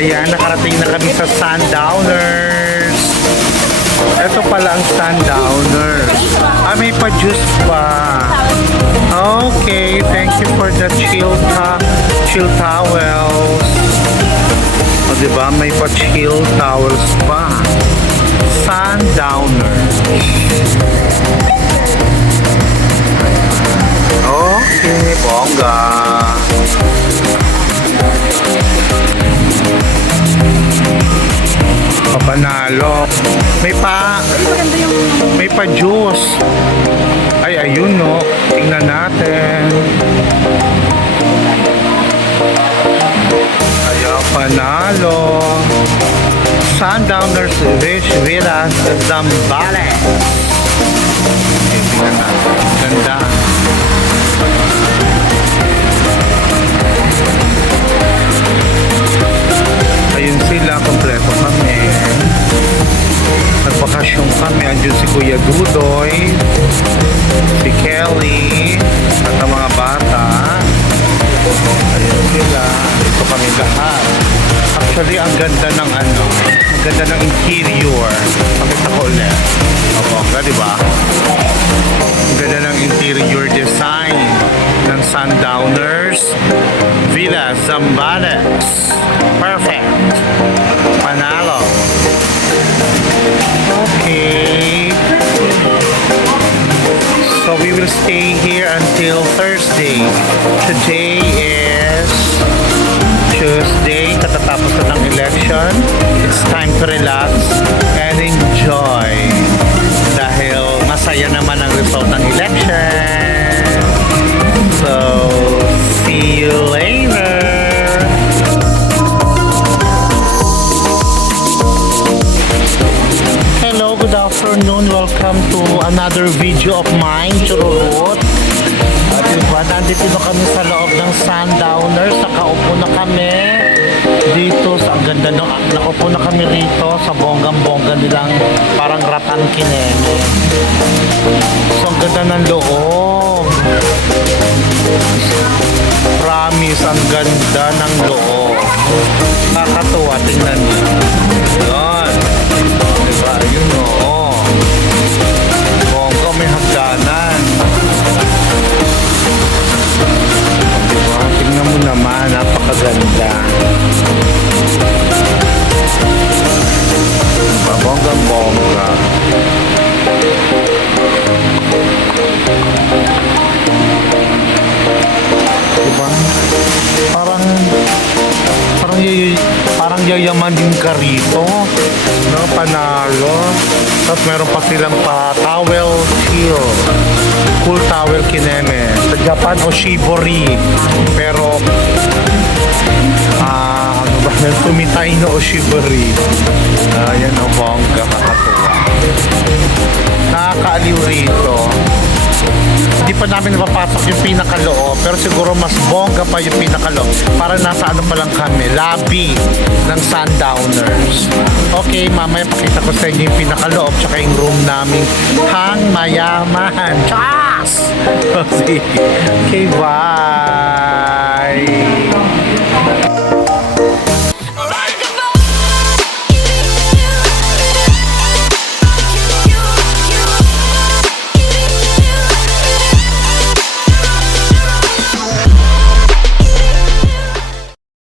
Ayan, nakarating na kami sa Sundowners. Ito pala ang Sundowners. Ah, may pa-juice pa. Okay, thank you for the chill towels. O, diba? May pa-chill towels pa. Sundowners. Okay, bongga. Papanalo. May pa juice. Ay, ayun no. Tingnan natin. Ayaw, panalo. Sundowners Rich Villas Zambales. Okay, tingnan natin. Ganda. Ayun sila, kompleto kami. Nagbakasyon kami. Andiyon si Kuya Dudoy, si Kelly, at ang mga bata. Ayun sila. Dito kami lahat. Actually, ang ganda ng ang ganda ng interior. Pakita ko ulit. Okay, diba? Ang ganda ng interior design ng Sundowners Villa Zambales. Perfect. Panalo. Okay. So we will stay here until Thursday. Today is Tuesday. Katatapos na ng election. It's time to relax and enjoy. Dahil masaya naman ang result ng election. So, see you later. Hello, good afternoon. Welcome to another video of mine, Chururut. At diba, nandito na kami sa loob ng Sundowners. Nakaupo na kami dito sa ang ganda no, nakaupo na kami rito sa bonggang-bongga nilang parang Ratan Kineme. So ang ganda ng loob. Promise, ang ganda ng loob. Nakakatuwa, tingnan niyo. Yun. Diba? Yun o. Bongga, may hagdanan. Diba? Tingnan mo naman, napakaganda. Diba? Bongga-bongga. Diba? Parang yayaman din ka rito, no? Panalo. Tapos meron pa silang towel chill, cool towel Kineme. Sa Japan, Oshibori. Pero ano ba? Tumitay no Oshibori. Ayan o, bongga, kakatuwa. Nakakaaliw rito. Hindi pa namin napapasok yung pinakaloob, pero siguro mas bongga pa yung pinakaloob. Para nasa ano pa lang kami, lobby ng Sundowners. Okay, mamaya pakita ko sa inyo yung pinakaloob tsaka yung room namin hang mayaman. Chas! Okay, bye!